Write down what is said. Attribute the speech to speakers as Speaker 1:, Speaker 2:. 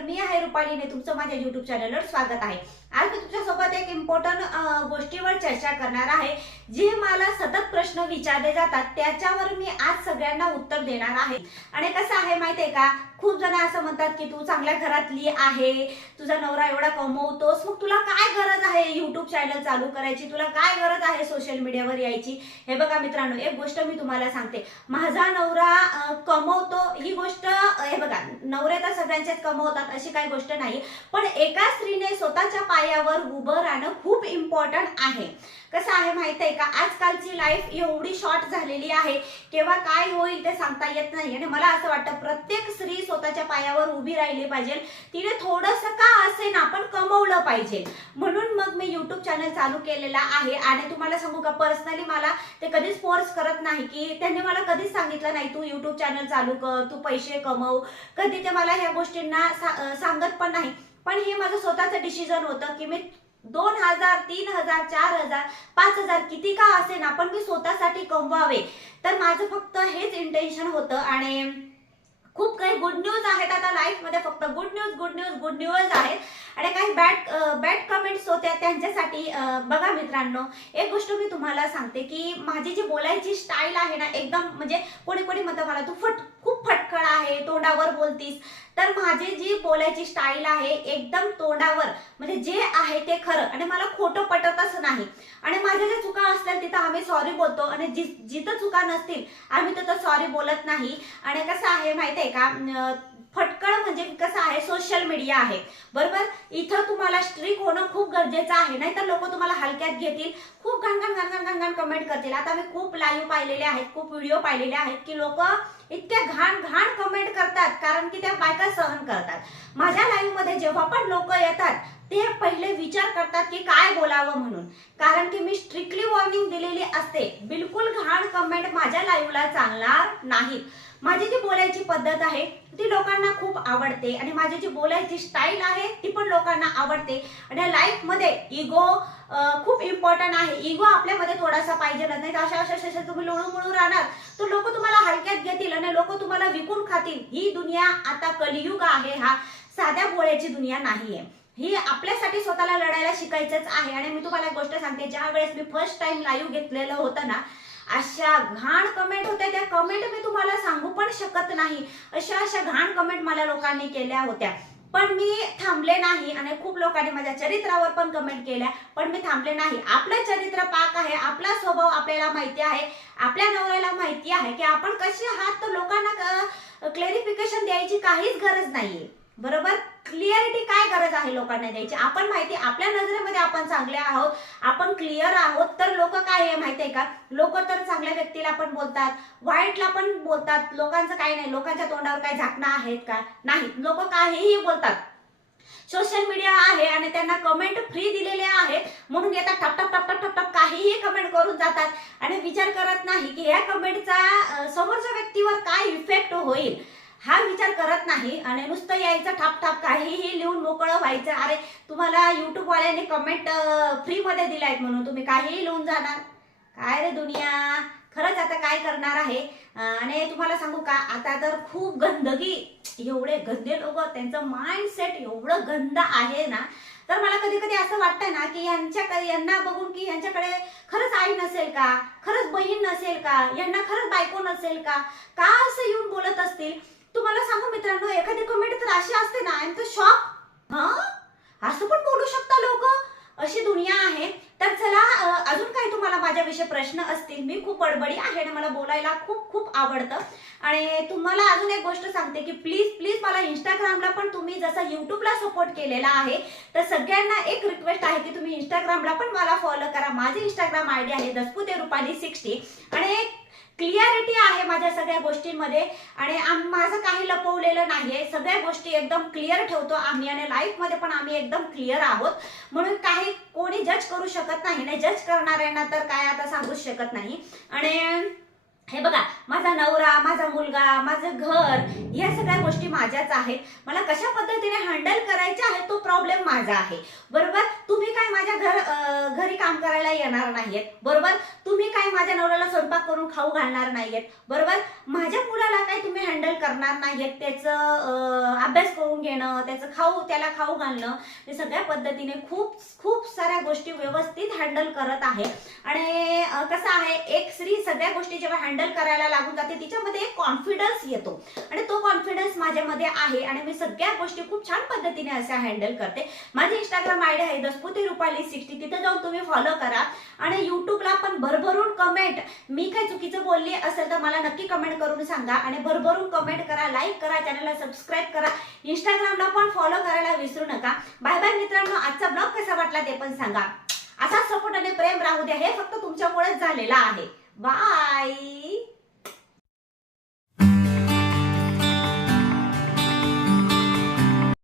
Speaker 1: तर मी आहे रुपालीने तुमचं माझ्या युट्यूब चॅनलवर स्वागत आहे आज मी तुमच्यासोबत एक इम्पॉर्टंट गोष्टीवर चर्चा करणार आहे जे मला सतत प्रश्न विचारले जातात त्याच्यावर मी आज सगळ्यांना उत्तर देणार आहे आणि कसं आहे माहिती आहे का खूप जण असं म्हणतात की तू चांगल्या घरातली आहे तुझा नवरा एवढा कमवतोस मग तुला काय गरज आहे युट्यूब चॅनल चालू करायची तुला काय गरज आहे सोशल मीडियावर यायची हे बघा मित्रांनो एक गोष्ट मी तुम्हाला सांगते माझा नवरा कमवतो ही गोष्ट हे बघा नवऱ्या तर सगळ्यांच्याच कमवतात अशी काही गोष्ट नाही पण एका स्त्रीने स्वतःच्या पायावर उभं राहणं खूप इम्पॉर्टंट आहे कसं आहे माहित आहे का आजकालची लाईफ एवढी शॉर्ट झालेली आहे केव्हा काय होईल ते सांगता येत नाही आणि मला असं वाटतं प्रत्येक स्त्री स्वतःच्या पायावर उभी राहिली पाहिजे तिने थोडंसं का असेन आपण कमवलं पाहिजे म्हणून मग मी युट्यूब चॅनल चालू केलेला आहे आणि तुम्हाला सांगू का पर्सनली मला ते कधीच फोर्स करत नाही की त्यांनी मला कधीच सांगितलं नाही तू युट्यूब चॅनल चालू कर तू पैसे कमव कधी ते मला ह्या गोष्टींना सांगत पण नाही पण हे माझं स्वतःचं डिसिजन होतं की मी दोन हजार तीन हजार चार हजार पाच हजार किती का असे ना पण मी स्वतःसाठी कमवावे तर माझं फक्त हेच इंटेन्शन होतं आणि खूप काही गुड न्यूज आहेत आता लाईफमध्ये फक्त good news good news good news आहेत आणि काही बॅड बॅड कमेंट्स होत्या त्यांच्यासाठी बघा मित्रांनो एक गोष्ट मी तुम्हाला सांगते की माझी जी बोलायची स्टाईल आहे ना एकदम म्हणजे कोणी कोणी मत मला तू फट खूप फटकळ आहे तोंडावर बोलतीस तर माझी जी बोलायची स्टाईल आहे एकदम तोंडावर म्हणजे जे आहे ते खरं आणि मला खोटं पटतच नाही आणि माझ्या ज्या चुका असतील तिथं आम्ही सॉरी बोलतो आणि जि जिथं चुका नसतील आम्ही तिथं सॉरी बोलत नाही आणि कसं आहे माहिती आहे का फटकळ म्हणजे कसं आहे सोशल मीडिया आहे बरोबर इथं तुम्हाला स्ट्रिक होणं खूप गरजेचं आहे नाहीतर लोक तुम्हाला हलक्यात घेतील खूप घाण घाण घाणघाण कमेंट करतील आता मी खूप लाईव्ह पाहिलेले आहेत खूप व्हिडिओ पाहिलेले आहेत की लोक इतक्या घाण घाण कमेंट करतात कारण की त्या बायका सहन करतात माझ्या मध्ये जेव्हा पण लोक येतात ते पहिले विचार करतात की काय बोलावं म्हणून कारण की मी स्ट्रिक्टली वॉर्निंग दिलेली असते बिलकुल घाण कमेंट माझ्या लाईव्हला चालणार नाही माझी जी बोलायची पद्धत आहे ती लोकांना खूप आवडते आणि माझी जी बोलायची स्टाईल आहे ती पण लोकांना आवडते आणि लाईफमध्ये इगो खूप इम्पॉर्टंट आहे इगो आपल्यामध्ये थोडासा पाहिजे नाही तर अशा अशा अशा तुम्ही लोळू राहणार तर लोक तुम्हाला हलक्यात घेतील आणि लोक तुम्हाला विकून खातील ही दुनिया आता कलियुग आहे हा साध्या बोळ्याची दुनिया नाही आहे ही आपल्यासाठी स्वतःला लढायला शिकायचंच आहे आणि मी तुम्हाला एक गोष्ट सांगते ज्या वेळेस मी फर्स्ट टाइम लाईव्ह घेतलेलं होतं ना अशा घाण कमेंट होत्या त्या कमेंट मी तुम्हाला सांगू पण शकत नाही अशा अशा घाण कमेंट मला लोकांनी केल्या होत्या पण मी थांबले नाही आणि खूप लोकांनी माझ्या चरित्रावर पण कमेंट केल्या पण मी थांबले नाही आपलं चरित्र पाक आहे आपला स्वभाव आपल्याला माहिती आहे आपल्या नवऱ्याला माहिती आहे की आपण कशी आहात तर लोकांना क्लेरिफिकेशन द्यायची काहीच गरज नाहीये बरोबर क्लिअरिटी काय गरज आहे लोकांना द्यायची आपण माहिती आपल्या नजरेमध्ये आपण चांगले आहोत आपण क्लिअर आहोत तर लोक काय आहे माहिती आहे का लोक तर चांगल्या व्यक्तीला पण बोलतात वाईटला पण बोलतात लोकांचं काही नाही लोकांच्या तोंडावर काही झाकणं आहेत का नाही लोक काहीही बोलतात सोशल मीडिया आहे आणि त्यांना कमेंट फ्री दिलेले आहेत म्हणून येतात टप टप टप टप काहीही कमेंट करून जातात आणि विचार करत नाही की या कमेंटचा समोरच्या व्यक्तीवर काय इफेक्ट होईल हा विचार करत नाही आणि नुसतं यायचं ठाप ठाप काहीही लिहून मोकळं व्हायचं अरे तुम्हाला युट्यूबवाल्याने कमेंट फ्रीमध्ये दिला आहेत म्हणून तुम्ही काहीही लिहून जाणार काय रे दुनिया खरंच आता काय करणार आहे आणि तुम्हाला सांगू का आता तर खूप गंदगी एवढे गंदे लोक त्यांचं माइंडसेट एवढं गंद आहे ना तर मला कधी कधी असं वाटतं ना की यांच्याकडे यांना बघून की यांच्याकडे खरंच आई नसेल का खरंच बहीण नसेल का यांना खरंच बायको नसेल का का असं येऊन बोलत असतील तुम्हाला सांगू मित्रांनो एखादी कमेंट तर अशी असते ना आय एम शॉक हा असं पण बोलू शकता लोक अशी दुनिया आहे तर चला अजून काही तुम्हाला माझ्याविषयी प्रश्न असतील मी खूप अडबडी आहे आणि मला बोलायला खूप खूप आवडतं आणि तुम्हाला अजून एक गोष्ट सांगते की प्लीज प्लीज मला इंस्टाग्रामला पण तुम्ही जसा युट्यूबला सपोर्ट केलेला आहे तर सगळ्यांना एक रिक्वेस्ट आहे की तुम्ही इंस्टाग्रामला पण मला फॉलो करा माझी इंस्टाग्राम आय आहे दसपुते रुपाली सिक्स्टी आणि क्लिअरिटी आहे माझ्या सगळ्या गोष्टींमध्ये आणि माझं काही लपवलेलं नाहीये सगळ्या गोष्टी एकदम क्लिअर ठेवतो आम्ही आणि लाईफमध्ये पण आम्ही एकदम क्लिअर आहोत म्हणून काही कोणी जज करू शकत नाही आणि जज करणाऱ्यांना तर काय आता सांगूच शकत नाही आणि हे बघा माझा नवरा माझा मुलगा माझं घर या सगळ्या गोष्टी माझ्याच आहेत मला कशा पद्धतीने हँडल करायचे आहे तो प्रॉब्लेम माझा आहे बरोबर तुम्ही काय माझ्या घर घरी काम करायला येणार नाहीयेत बरोबर तुम्ही काय माझ्या नवऱ्याला स्वयंपाक करून खाऊ घालणार नाहीयेत बरोबर माझ्या मुलाला काय तुम्ही हँडल करणार नाहीयेत त्याचं अभ्यास करून घेणं त्याचं खाऊ त्याला खाऊ घालणं हे सगळ्या पद्धतीने खूप खूप साऱ्या गोष्टी व्यवस्थित हँडल करत आहे आणि कसं आहे एक स्त्री सगळ्या गोष्टी जेव्हा हँडल हँडल करायला लागून जाते तिच्यामध्ये एक कॉन्फिडन्स येतो आणि तो कॉन्फिडन्स माझ्यामध्ये आहे आणि मी सगळ्या गोष्टी खूप छान पद्धतीने असा हँडल करते माझी इंस्टाग्राम आयडी आहे दसपुती रुपाली सिक्स्टी तिथे जाऊन तुम्ही फॉलो करा आणि युट्यूबला पण भरभरून कमेंट मी काही चुकीचं बोलली असेल तर मला नक्की कमेंट करून सांगा आणि भरभरून कमेंट करा लाईक करा चॅनलला सबस्क्राईब करा इंस्टाग्रामला पण फॉलो करायला विसरू नका बाय बाय मित्रांनो आजचा ब्लॉग कसा वाटला ते पण सांगा असा सपोर्ट आणि प्रेम राहू द्या हे फक्त तुमच्यामुळेच झालेला आहे Bye.